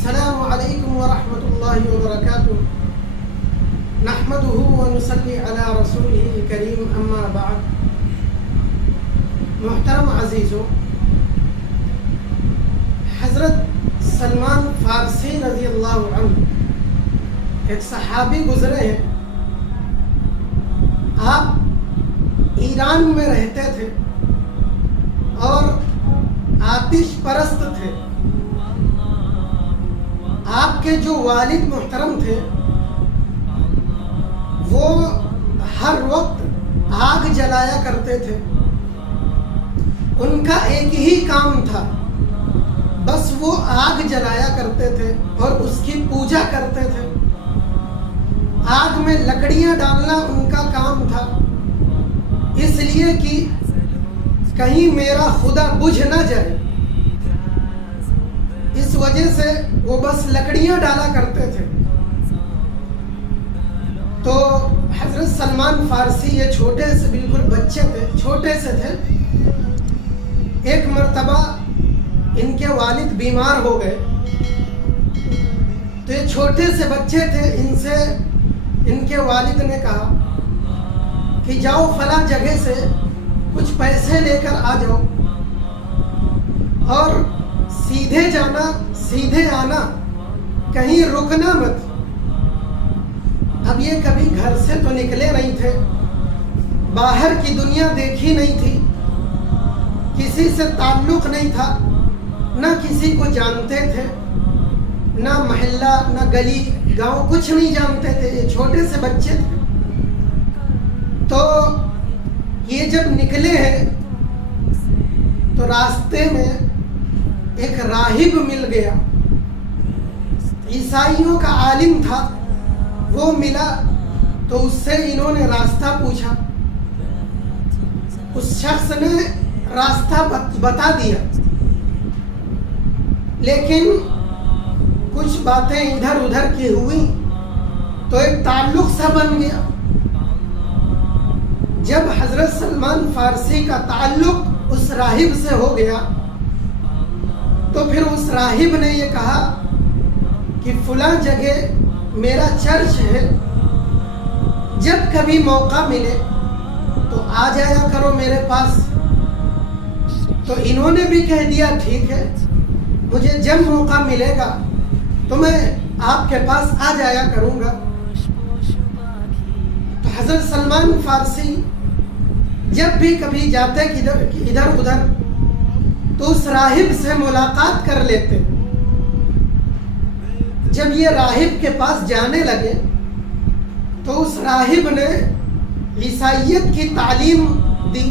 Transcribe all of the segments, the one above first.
السلام علیکم ورحمۃ اللہ وبرکاتہ نحمده ونصلی علی رسولہ الکریم اما بعد. محترم عزیزو، حضرت سلمان فارسی رضی اللہ عنہ ایک صحابی گزرے ہیں. آپ ایران میں رہتے تھے اور آتش پرست تھے. آپ کے جو والد محترم تھے وہ ہر وقت آگ جلایا کرتے تھے. ان کا ایک ہی کام تھا، بس وہ آگ جلایا کرتے تھے اور اس کی پوجا کرتے تھے. آگ میں لکڑیاں ڈالنا ان کا کام تھا، اس لیے کہ کہیں میرا خدا بجھ نہ جائے. اس وجہ سے وہ بس لکڑیاں ڈالا کرتے تھے. تو حضرت سلمان فارسی یہ چھوٹے سے بالکل بچے تھے، چھوٹے سے تھے. ایک مرتبہ ان کے والد بیمار ہو گئے تو یہ چھوٹے سے بچے تھے. ان سے ان کے والد نے کہا کہ جاؤ فلاں جگہ سے کچھ پیسے لے کر آ جاؤ اور سیدھے جانا سیدھے آنا، کہیں رکنا مت. اب یہ کبھی گھر سے تو نکلے نہیں تھے، باہر کی دنیا دیکھی نہیں تھی، کسی سے تعلق نہیں تھا، نہ کسی کو جانتے تھے، نہ محلہ نہ گلی گاؤں کچھ نہیں جانتے تھے. یہ چھوٹے سے بچے تھے. تو یہ جب نکلے ہیں تو راستے میں ایک راہب مل گیا، عیسائیوں کا عالم تھا. وہ ملا تو اس سے انہوں نے راستہ پوچھا. اس شخص نے راستہ بتا دیا، لیکن کچھ باتیں ادھر ادھر کی ہوئی تو ایک تعلق سا بن گیا. جب حضرت سلمان فارسی کا تعلق اس راہب سے ہو گیا تو پھر اس راہب نے یہ کہا کہ فلاں جگہ میرا چرچ ہے، جب کبھی موقع ملے تو آ جایا کرو میرے پاس. تو انہوں نے بھی کہہ دیا ٹھیک ہے، مجھے جب موقع ملے گا تو میں آپ کے پاس آ جایا کروں گا. تو حضرت سلمان فارسی جب بھی کبھی جاتے ادھر ادھر تو اس راہب سے ملاقات کر لیتے. جب یہ راہب کے پاس جانے لگے تو اس راہب نے عیسائیت کی تعلیم دی،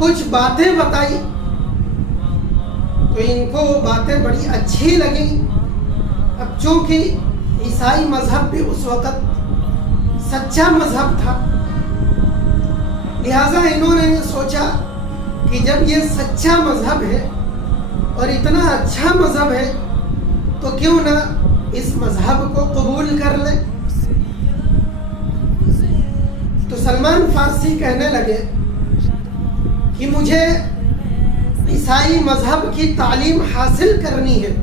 کچھ باتیں بتائی. تو ان کو وہ باتیں بڑی اچھی لگیں. اب چونکہ عیسائی مذہب بھی اس وقت سچا مذہب تھا، لہٰذا انہوں نے یہ سوچا کہ جب یہ سچا مذہب ہے اور اتنا اچھا مذہب ہے تو کیوں نہ اس مذہب کو قبول کر لیں. تو سلمان فارسی کہنے لگے کہ مجھے عیسائی مذہب کی تعلیم حاصل کرنی ہے،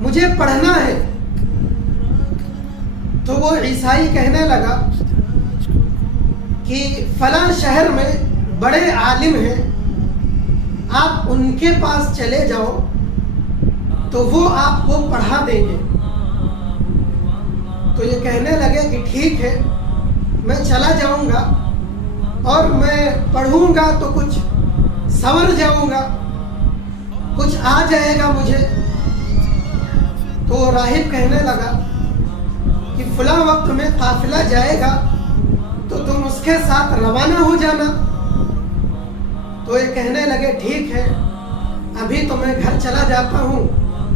مجھے پڑھنا ہے. تو وہ عیسائی کہنے لگا کہ فلاں شہر میں بڑے عالم ہیں، آپ ان کے پاس چلے جاؤ تو وہ آپ کو پڑھا دیں گے. تو یہ کہنے لگے کہ ٹھیک ہے، میں چلا جاؤں گا اور میں پڑھوں گا تو کچھ سنور جاؤں گا، کچھ آ جائے گا مجھے. تو راہب کہنے لگا کہ فلاں وقت میں قافلہ جائے گا تو تم اس کے ساتھ روانہ ہو جانا. تو یہ کہنے لگے ٹھیک ہے، ابھی تو میں گھر چلا جاتا ہوں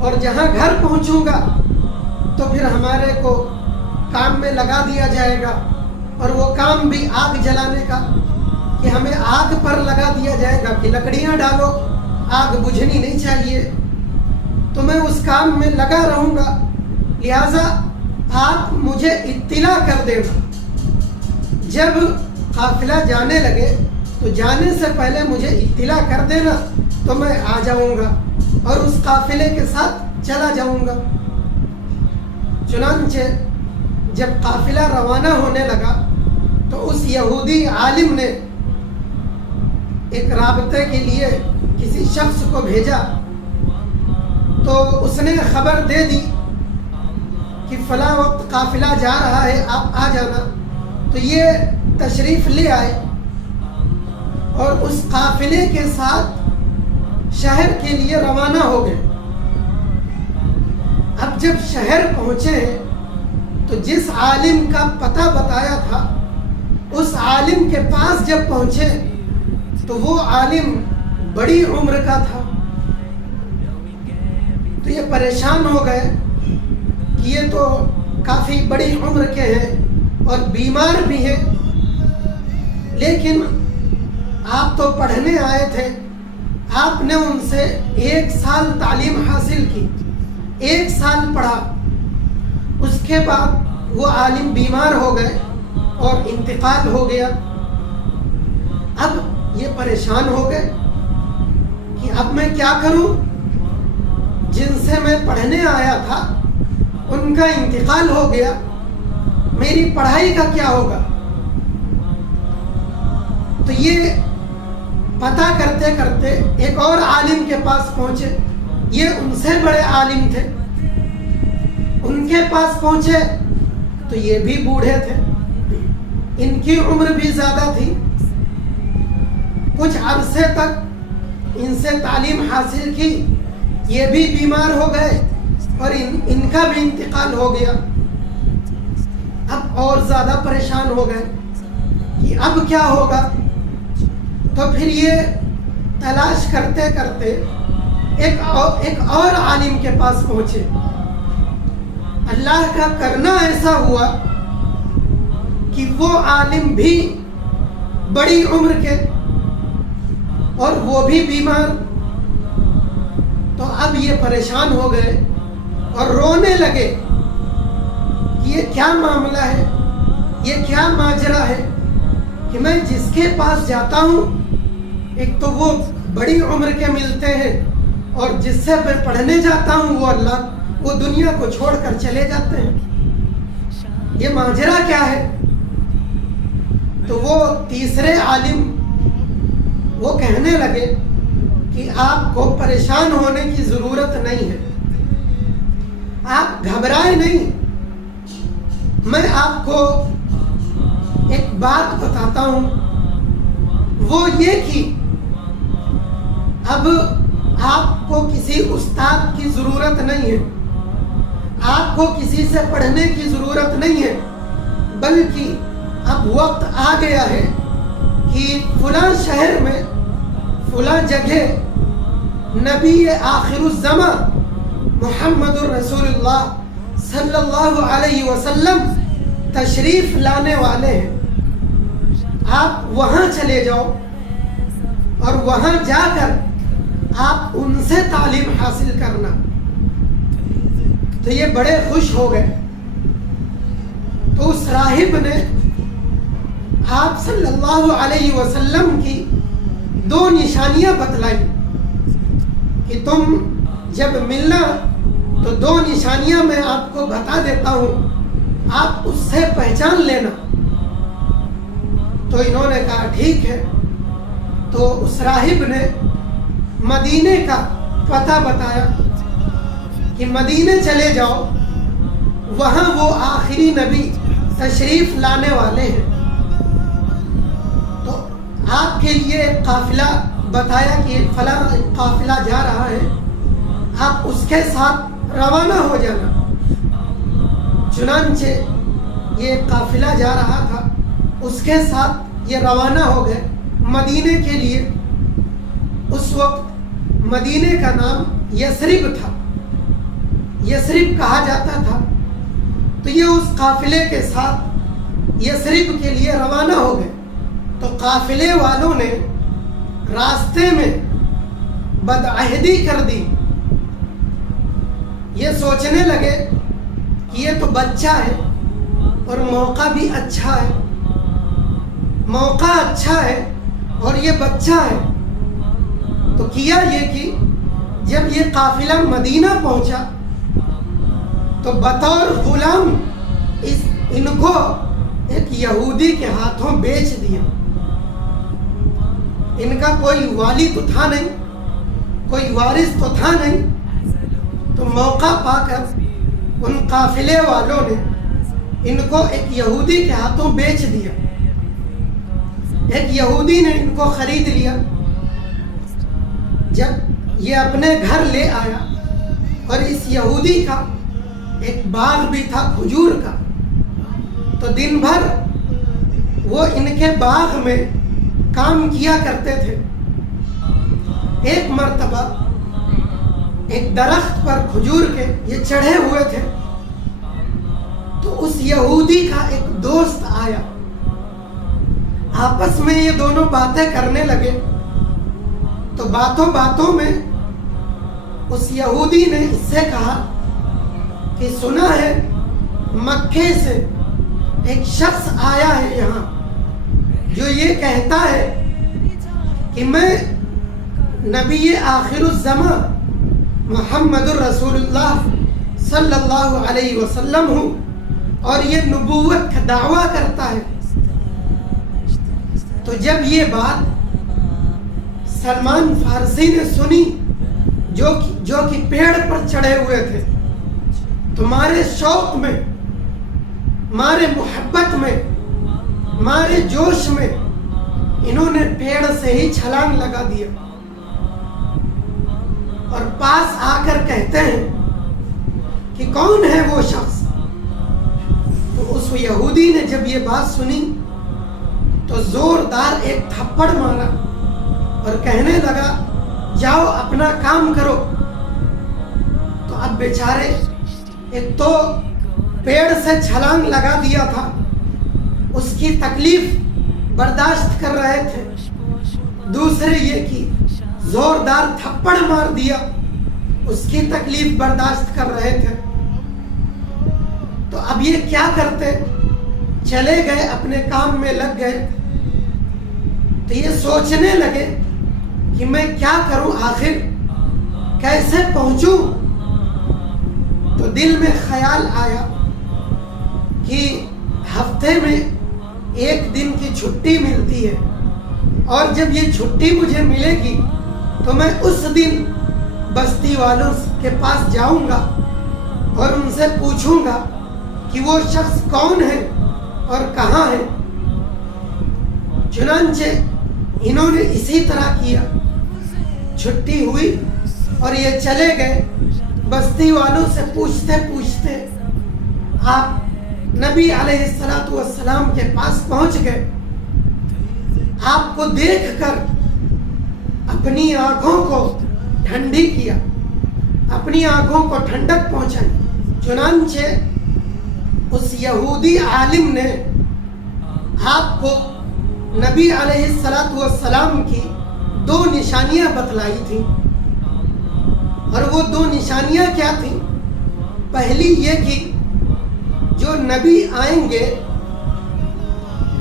اور جہاں گھر پہنچوں گا تو پھر ہمارے کو کام میں لگا دیا جائے گا، اور وہ کام بھی آگ جلانے کا، کہ ہمیں آگ پر لگا دیا جائے گا کہ لکڑیاں ڈالو، آگ بجھنی نہیں چاہیے. تو میں اس کام میں لگا رہوں گا، لہٰذا آپ مجھے اطلاع کر دینا. جب قافلہ جانے لگے تو جانے سے پہلے مجھے اطلاع کر دینا تو میں آ جاؤں گا. اور اس قافلے کے ساتھ چلا جاؤں گا۔ چنانچہ جب قافلہ روانہ ہونے لگا تو اس یہودی عالم نے ایک رابطے کے لیے کسی شخص کو بھیجا، تو اس نے خبر دے دی کہ فلاں وقت قافلہ جا رہا ہے، آپ آ جانا۔ تو یہ تشریف لے آئے اور اس قافلے کے ساتھ شہر کے لیے روانہ ہو گئے۔ اب جب شہر پہنچے تو جس عالم کا پتہ بتایا تھا اس عالم کے پاس جب پہنچے تو وہ عالم بڑی عمر کا تھا، تو یہ پریشان ہو گئے کہ یہ تو کافی بڑی عمر کے ہیں اور بیمار بھی ہیں، لیکن آپ تو پڑھنے آئے تھے، آپ نے ان سے 1 سال تعلیم حاصل کی، 1 سال پڑھا، اس کے بعد وہ عالم بیمار ہو گئے اور انتقال ہو گیا۔ اب یہ پریشان ہو گئے کہ اب میں کیا کروں، جن سے میں پڑھنے آیا تھا ان کا انتقال ہو گیا، میری پڑھائی کا کیا ہوگا؟ تو یہ پتہ کرتے کرتے ایک اور عالم کے پاس پہنچے، یہ ان سے بڑے عالم تھے، ان کے پاس پہنچے تو یہ بھی بوڑھے تھے، ان کی عمر بھی زیادہ تھی، کچھ عرصے تک ان سے تعلیم حاصل کی، یہ بھی بیمار ہو گئے اور ان کا بھی انتقال ہو گیا۔ اب اور زیادہ پریشان ہو گئے کہ اب کیا ہوگا، تو پھر یہ تلاش کرتے کرتے ایک اور عالم کے پاس پہنچے۔ اللہ کا کرنا ایسا ہوا کہ وہ عالم بھی بڑی عمر کے اور وہ بھی بیمار، تو اب یہ پریشان ہو گئے اور رونے لگے کہ یہ کیا معاملہ ہے، یہ کیا ماجرا ہے کہ میں جس کے پاس جاتا ہوں ایک تو وہ بڑی عمر کے ملتے ہیں اور جس سے میں پڑھنے جاتا ہوں وہ دنیا کو چھوڑ کر چلے جاتے ہیں، یہ ماجرا کیا ہے؟ تو وہ تیسرے عالم وہ کہنے لگے کہ آپ کو پریشان ہونے کی ضرورت نہیں ہے، آپ گھبرائے نہیں، میں آپ کو ایک بات بتاتا ہوں، وہ یہ کہ اب آپ کو کسی استاد کی ضرورت نہیں ہے، آپ کو کسی سے پڑھنے کی ضرورت نہیں ہے، بلکہ اب وقت آ گیا ہے کہ فلاں شہر میں فلاں جگہ نبی آخر الزمان محمد الرسول اللہ صلی اللہ علیہ وسلم تشریف لانے والے ہیں، آپ وہاں چلے جاؤ اور وہاں جا کر آپ ان سے تعلیم حاصل کرنا۔ تو یہ بڑے خوش ہو گئے، تو اس راہب نے آپ صلی اللہ علیہ وسلم کی 2 نشانیاں بتلائی کہ تم جب ملنا تو 2 نشانیاں میں آپ کو بتا دیتا ہوں، آپ اس سے پہچان لینا۔ تو انہوں نے کہا ٹھیک ہے، تو اس راہب نے مدینے کا پتہ بتایا کہ مدینے چلے جاؤ، وہاں وہ آخری نبی تشریف لانے والے ہیں۔ تو آپ کے لیے ایک قافلہ بتایا کہ فلاں قافلہ جا رہا ہے، آپ اس کے ساتھ روانہ ہو جانا۔ چنانچہ یہ قافلہ جا رہا تھا، اس کے ساتھ یہ روانہ ہو گئے مدینے کے لیے۔ اس وقت مدینے کا نام یثرب تھا، یثرب کہا جاتا تھا۔ تو یہ اس قافلے کے ساتھ یثرب کے لیے روانہ ہو گئے۔ تو قافلے والوں نے راستے میں بدعہدی کر دی، یہ سوچنے لگے کہ یہ تو بچہ ہے اور موقع بھی اچھا ہے، موقع اچھا ہے اور یہ بچہ ہے۔ تو کیا یہ کہ جب یہ قافلہ مدینہ پہنچا تو بطور غلام ان کو ایک یہودی کے ہاتھوں بیچ دیا. ان کا کوئی والی تو تھا نہیں, کوئی وارث تو تھا نہیں, تو موقع پا کر ان قافلے والوں نے ان کو ایک یہودی کے ہاتھوں بیچ دیا. ایک یہودی نے ان کو خرید لیا. جب یہ اپنے گھر لے آیا, اور اس یہودی کا ایک باغ بھی تھا کھجور کا, تو دن بھر وہ ان کے باغ میں کام کیا کرتے تھے. ایک مرتبہ ایک درخت پر کھجور کے یہ چڑھے ہوئے تھے, تو اس یہودی کا ایک دوست آیا. آپس میں یہ دونوں باتیں کرنے لگے, تو باتوں باتوں میں اس یہودی نے اس سے کہا کہ سنا ہے مکے سے ایک شخص آیا ہے یہاں جو یہ کہتا ہے کہ میں نبی آخر الزمان محمد الرسول اللہ صلی اللہ علیہ وسلم ہوں, اور یہ نبوت کا دعویٰ کرتا ہے. تو جب یہ بات سلمان فارسی نے سنی, جو کہ پیڑ پر چڑھے ہوئے تھے, تمہارے شوق میں, مارے محبت میں, مارے جوش میں انہوں نے پیڑ سے ہی چھلانگ لگا دیا, اور پاس آ کر کہتے ہیں کہ کون ہے وہ شخص. تو اس یہودی نے جب یہ بات سنی تو زوردار ایک تھپڑ مارا اور کہنے لگا جاؤ اپنا کام کرو. تو اب بیچارے ایک تو پیڑ سے چھلانگ لگا دیا تھا, اس کی تکلیف برداشت کر رہے تھے, دوسرے یہ کہ زوردار تھپڑ مار دیا, اس کی تکلیف برداشت کر رہے تھے. تو اب یہ کیا کرتے, چلے گئے اپنے کام میں لگ گئے. تو یہ سوچنے لگے کہ میں کیا کروں, آخر کیسے پہنچوں. تو دل میں خیال آیا کہ ہفتے میں ایک دن کی چھٹی ملتی ہے, اور جب یہ چھٹی مجھے ملے گی تو میں اس دن بستی والوں کے پاس جاؤں گا اور ان سے پوچھوں گا کہ وہ شخص کون ہے اور کہاں ہے. چنانچہ انہوں نے اسی طرح کیا. چھٹی ہوئی اور یہ چلے گئے, بستی والوں سے پوچھتے پوچھتے آپ نبی علیہ السلام کے پاس پہنچ گئے. آپ کو دیکھ کر اپنی آنکھوں کو ٹھنڈی کیا, اپنی آنکھوں کو ٹھنڈک پہنچائی. چنانچہ اس یہودی عالم نے آپ کو نبی علیہ السلام کی 2 نشانیاں بتلائی تھیں, اور وہ 2 نشانیاں کیا تھیں. پہلی یہ کہ جو نبی آئیں گے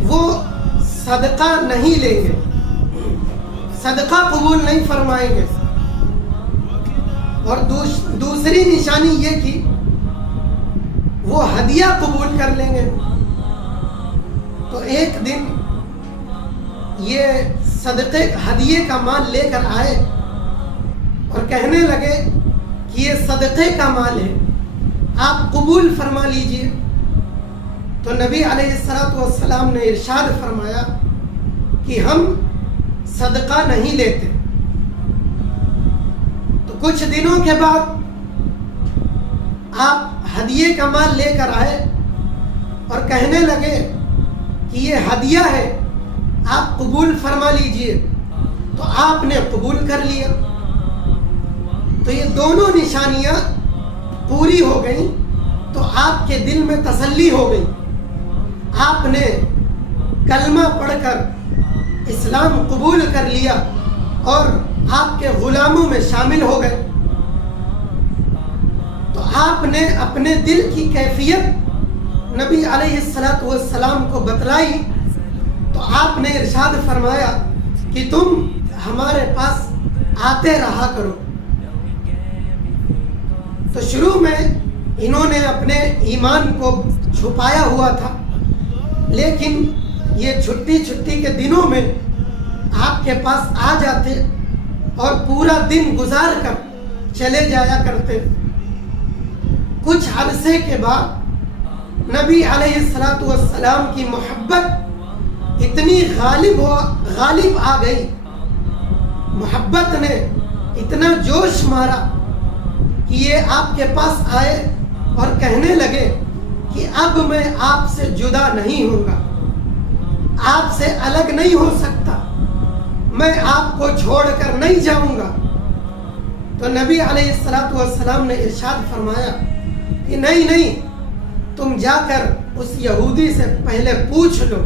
وہ صدقہ نہیں لیں گے, صدقہ قبول نہیں فرمائیں گے. اور دوسری نشانی یہ کہ وہ ہدیہ قبول کر لیں گے. تو ایک دن یہ صدقے ہدیے کا مال لے کر آئے اور کہنے لگے کہ یہ صدقے کا مال ہے, آپ قبول فرما لیجئے. تو نبی علیہ السلام نے ارشاد فرمایا کہ ہم صدقہ نہیں لیتے. تو کچھ دنوں کے بعد آپ ہدیے کا مال لے کر آئے اور کہنے لگے کہ یہ ہدیہ ہے, آپ قبول فرما لیجئے. تو آپ نے قبول کر لیا. تو یہ دونوں نشانیاں پوری ہو گئیں. تو آپ کے دل میں تسلی ہو گئی, آپ نے کلمہ پڑھ کر اسلام قبول کر لیا اور آپ کے غلاموں میں شامل ہو گئے. تو آپ نے اپنے دل کی کیفیت نبی علیہ السلام کو بتلائی. تو آپ نے ارشاد فرمایا کہ تم ہمارے پاس آتے رہا کرو, تو شروع میں انہوں نے اپنے ایمان کو چھپایا ہوا تھا، لیکن یہ چھٹی کے دنوں میں آپ کے پاس آ جاتے اور پورا دن گزار کر چلے جایا کرتے۔ کچھ عرصے کے بعد نبی علیہ السلام کی محبت اتنی غالب آ گئی، محبت نے اتنا جوش مارا کہ یہ آپ کے پاس آئے اور کہنے لگے کہ اب میں آپ سے جدا نہیں ہوں گا، آپ سے الگ نہیں ہو سکتا، میں آپ کو چھوڑ کر نہیں جاؤں گا۔ تو نبی علیہ السلام نے ارشاد فرمایا کہ نہیں، تم جا کر اس یہودی سے پہلے پوچھ لو۔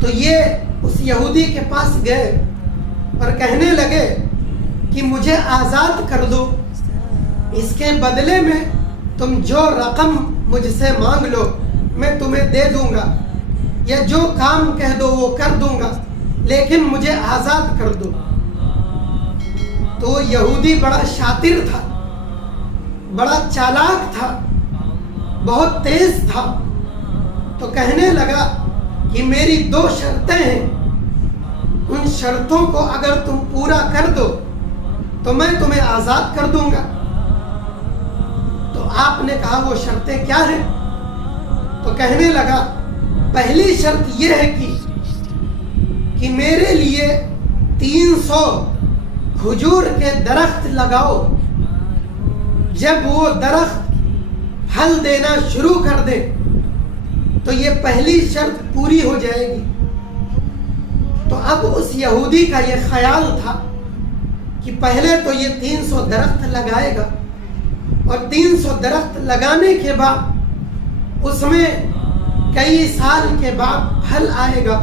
تو یہ اس یہودی کے پاس گئے اور کہنے لگے کہ مجھے آزاد کر دو، اس کے بدلے میں تم جو رقم مجھ سے مانگ لو میں تمہیں دے دوں گا، یا جو کام کہہ دو وہ کر دوں گا، لیکن مجھے آزاد کر دو۔ تو یہودی بڑا شاطر تھا، بڑا چالاک تھا، بہت تیز تھا، تو کہنے لگا کہ میری 2 شرطیں ہیں، ان شرطوں کو اگر تم پورا کر دو تو میں تمہیں آزاد کر دوں گا۔ تو آپ نے کہا وہ شرطیں کیا ہیں؟ تو کہنے لگا پہلی شرط یہ ہے کہ میرے لیے 300 کھجور کے درخت لگاؤ، جب وہ درخت پھل دینا شروع کر دے تو یہ پہلی شرط پوری ہو جائے گی۔ تو اب اس یہودی کا یہ خیال تھا کہ پہلے تو یہ 300 درخت لگائے گا، اور 300 درخت لگانے کے بعد اس میں کئی سال کے بعد پھل آئے گا،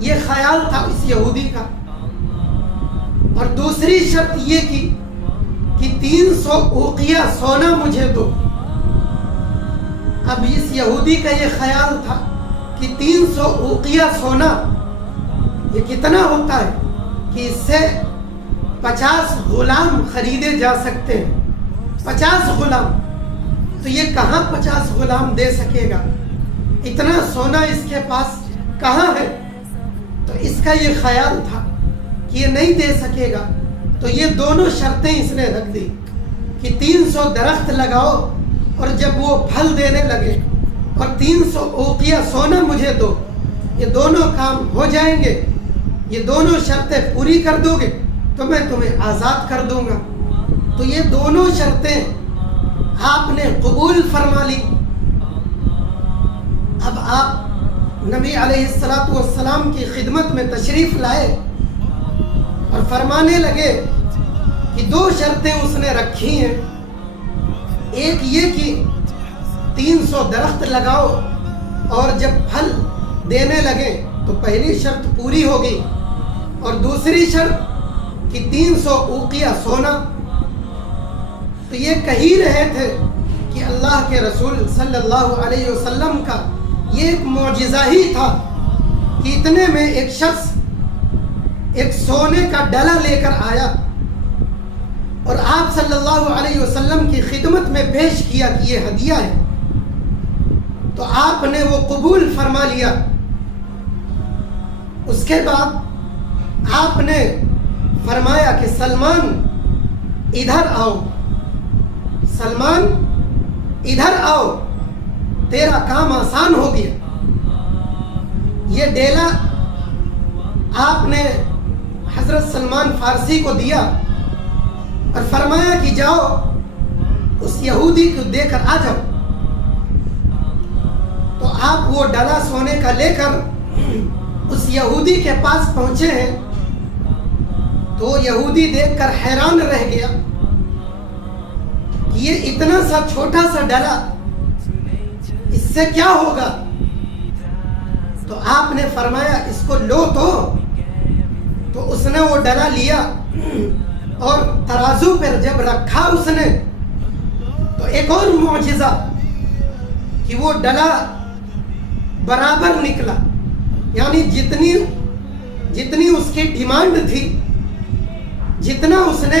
یہ خیال تھا اس یہودی کا۔ اور دوسری شرط یہ کی کہ 300 اوقیہ سونا مجھے دو۔ اب اس یہودی کا یہ خیال تھا کہ 300 اوقیہ سونا یہ کتنا ہوتا ہے کہ اس سے 50 غلام خریدے جا سکتے ہیں، 50 غلام، تو یہ کہاں 50 غلام دے سکے گا؟ اتنا سونا اس کے پاس کہاں ہے؟ تو اس کا یہ خیال تھا کہ یہ نہیں دے سکے گا۔ تو یہ دونوں شرطیں اس نے رکھ دی کہ 300 درخت لگاؤ اور جب وہ پھل دینے لگے، اور 300 اوقیہ سونا مجھے دو، یہ دونوں کام ہو جائیں گے، یہ دونوں شرطیں پوری کر دو گے تو میں تمہیں آزاد کر دوں گا۔ تو یہ دونوں شرطیں آپ نے قبول فرما لی۔ اب آپ نبی علیہ السلام کی خدمت میں تشریف لائے اور فرمانے لگے کہ 2 شرطیں اس نے رکھی ہیں، ایک یہ کہ 300 درخت لگاؤ اور جب پھل دینے لگے تو پہلی شرط پوری ہوگی، اور دوسری شرط کہ 300 اوقیہ سونا۔ تو یہ کہہ ہی رہے تھے کہ اللہ کے رسول صلی اللہ علیہ وسلم کا یہ ایک معجزہ ہی تھا کہ اتنے میں ایک شخص ایک سونے کا ڈلا لے کر آیا اور آپ صلی اللہ علیہ وسلم کی خدمت میں پیش کیا کہ یہ ہدیہ ہے۔ تو آپ نے وہ قبول فرما لیا۔ اس کے بعد آپ نے فرمایا کہ سلمان ادھر آؤ، سلمان ادھر آؤ، تیرا کام آسان ہو گیا۔ یہ ڈیلا آپ نے حضرت سلمان فارسی کو دیا اور فرمایا کہ جاؤ اس یہودی کو دے کر آ جاؤ۔ تو آپ وہ ڈلا سونے کا لے کر اس یہودی کے پاس پہنچے ہیں، تو یہودی دیکھ کر حیران رہ گیا کہ یہ اتنا سا چھوٹا سا ڈلا، اس سے کیا ہوگا؟ تو آپ نے فرمایا اس کو لو تو اس نے وہ ڈلا لیا اور ترازو پر جب رکھا اس نے تو ایک اور معجزہ کہ وہ ڈلا برابر نکلا، یعنی جتنی اس کی ڈیمانڈ تھی، جتنا اس نے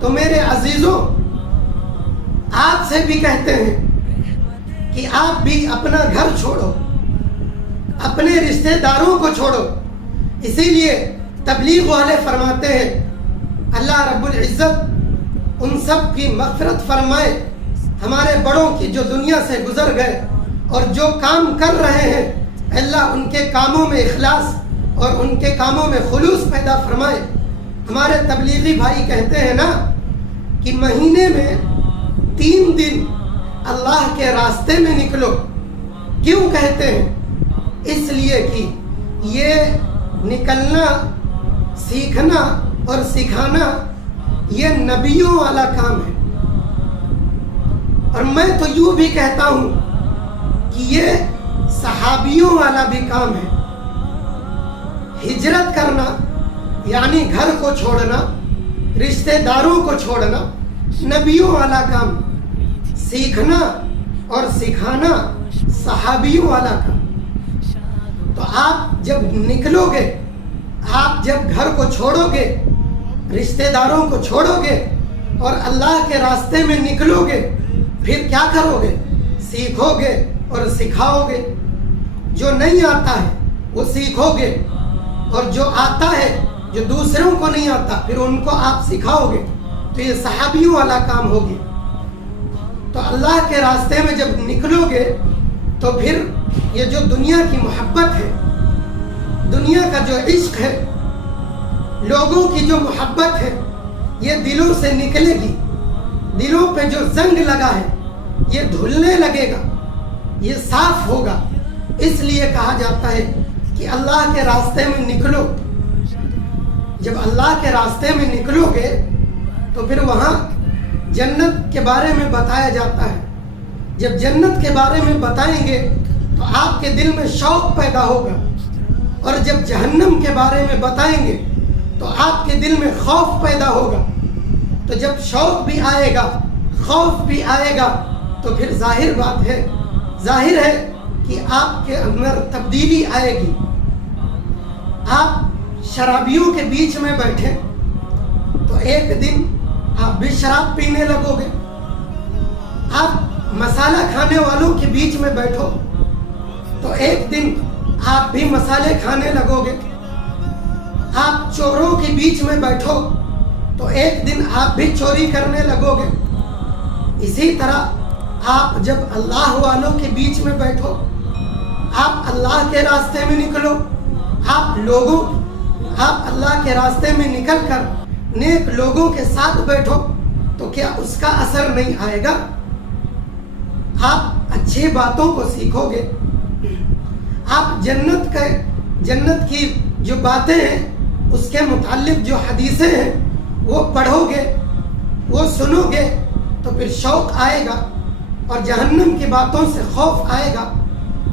تو میرے عزیزوں آپ سے بھی کہتے ہیں کہ آپ بھی اپنا گھر چھوڑو، اپنے رشتہ داروں کو چھوڑو۔ اسی لیے تبلیغ والے فرماتے ہیں اللہ رب العزت ان سب کی مغفرت فرمائے، ہمارے بڑوں کی جو دنیا سے گزر گئے اور جو کام کر رہے ہیں، اللہ ان کے کاموں میں اخلاص اور ان کے کاموں میں خلوص پیدا فرمائے۔ ہمارے تبلیغی بھائی کہتے ہیں نا کہ مہینے میں 3 دن اللہ کے راستے میں نکلو۔ کیوں کہتے ہیں؟ اس لیے کہ یہ نکلنا، سیکھنا اور سکھانا یہ نبیوں والا کام ہے، اور میں تو یوں بھی کہتا ہوں کہ یہ صحابیوں والا بھی کام ہے۔ ہجرت کرنا یعنی گھر کو چھوڑنا، رشتہ داروں کو چھوڑنا نبیوں والا کام، سیکھنا اور سکھانا صحابیوں والا کام۔ تو آپ جب نکلو گے، آپ جب گھر کو چھوڑو گے، رشتہ داروں کو چھوڑو گے اور اللہ کے راستے میں نکلو گے، پھر کیا کرو گے؟ سیکھو گے اور سکھاؤ گے۔ جو نہیں آتا ہے وہ سیکھو گے، اور جو آتا ہے، جو دوسروں کو نہیں آتا، پھر ان کو آپ سکھاؤ گے۔ تو یہ صحابیوں والا کام ہوگی۔ تو اللہ کے راستے میں جب نکلو گے تو پھر یہ جو دنیا کی محبت ہے، دنیا کا جو عشق ہے، لوگوں کی جو محبت ہے، یہ دلوں سے نکلے گی۔ دلوں پہ جو زنگ لگا ہے یہ دھلنے لگے گا، یہ صاف ہوگا۔ اس لیے کہا جاتا ہے کہ اللہ کے راستے میں نکلو۔ جب اللہ کے راستے میں نکلو گے تو پھر وہاں جنت کے بارے میں بتایا جاتا ہے۔ جب جنت کے بارے میں بتائیں گے تو آپ کے دل میں شوق پیدا ہوگا، اور جب جہنم کے بارے میں بتائیں گے تو آپ کے دل میں خوف پیدا ہوگا۔ تو جب شوق بھی آئے گا، خوف بھی آئے گا، تو پھر ظاہر بات ہے، ظاہر ہے کہ آپ کے اندر تبدیلی آئے گی۔ آپ شرابیوں کے بیچ میں بیٹھے تو ایک دن آپ بھی شراب پینے لگو گے۔ آپ مسالہ کھانے والوں کے بیچ میں بیٹھو تو ایک دن آپ بھی مسالے کھانے لگو گے۔ آپ چوروں کے بیچ میں بیٹھو تو ایک دن آپ بھی چوری کرنے لگو گے۔ اسی طرح آپ جب اللہ والوں کے بیچ میں بیٹھو، آپ اللہ کے راستے میں نکلو، آپ اللہ کے راستے میں نکل کر نیک لوگوں کے ساتھ بیٹھو، تو کیا اس کا اثر نہیں آئے گا؟ آپ اچھی باتوں کو سیکھو گے، آپ جنت کی جو باتیں ہیں اس کے متعلق جو حدیثیں ہیں وہ پڑھو گے، وہ سنو گے، تو پھر شوق آئے گا، اور جہنم کی باتوں سے خوف آئے گا۔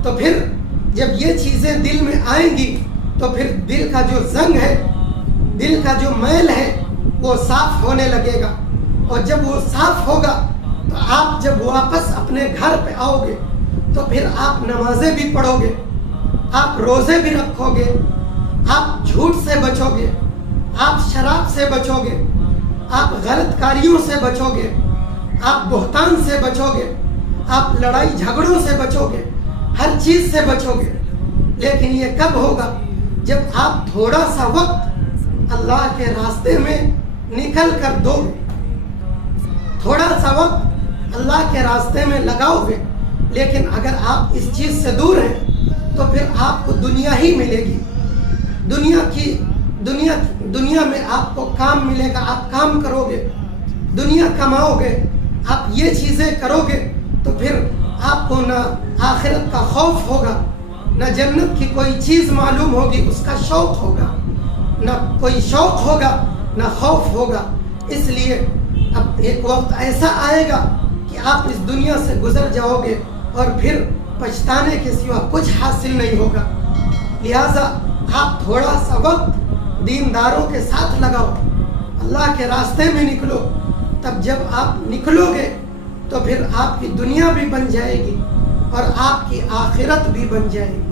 تو پھر جب یہ چیزیں دل میں آئیں گی تو پھر دل کا جو زنگ ہے، دل کا جو میل ہے وہ صاف ہونے لگے گا، اور جب وہ صاف ہوگا تو آپ جب واپس اپنے گھر پہ آؤ گے تو پھر آپ نمازیں بھی پڑھو گے، آپ روزے بھی رکھو گے، آپ جھوٹ سے بچو گے، آپ شراب سے بچو گے، آپ غلط کاریوں سے بچو گے، آپ بہتان سے بچو گے، آپ لڑائی جھگڑوں سے بچو گے، ہر چیز سے بچو گے۔ لیکن یہ کب ہوگا؟ جب آپ تھوڑا سا وقت اللہ کے راستے میں نکل کر دو گے، تھوڑا سا وقت اللہ کے راستے میں لگاؤ گے۔ لیکن اگر آپ اس چیز سے دور ہیں تو پھر آپ کو دنیا ہی ملے گی، دنیا میں آپ کو کام ملے گا، آپ کام کرو گے، دنیا کماؤ گے، آپ یہ چیزیں کرو گے، تو پھر آپ کو نہ آخرت کا خوف ہوگا، نہ جنت کی کوئی چیز معلوم ہوگی، اس کا شوق ہوگا، نہ کوئی شوق ہوگا نہ خوف ہوگا۔ اس لیے اب ایک وقت ایسا آئے گا کہ آپ اس دنیا سے گزر جاؤ گے اور پھر پچھتانے کے سوا کچھ حاصل نہیں ہوگا۔ لہٰذا آپ تھوڑا سا وقت دینداروں کے ساتھ لگاؤ، اللہ کے راستے میں نکلو۔ تب جب آپ نکلو گے تو پھر آپ کی دنیا بھی بن جائے گی اور آپ کی آخرت بھی بن جائے گی۔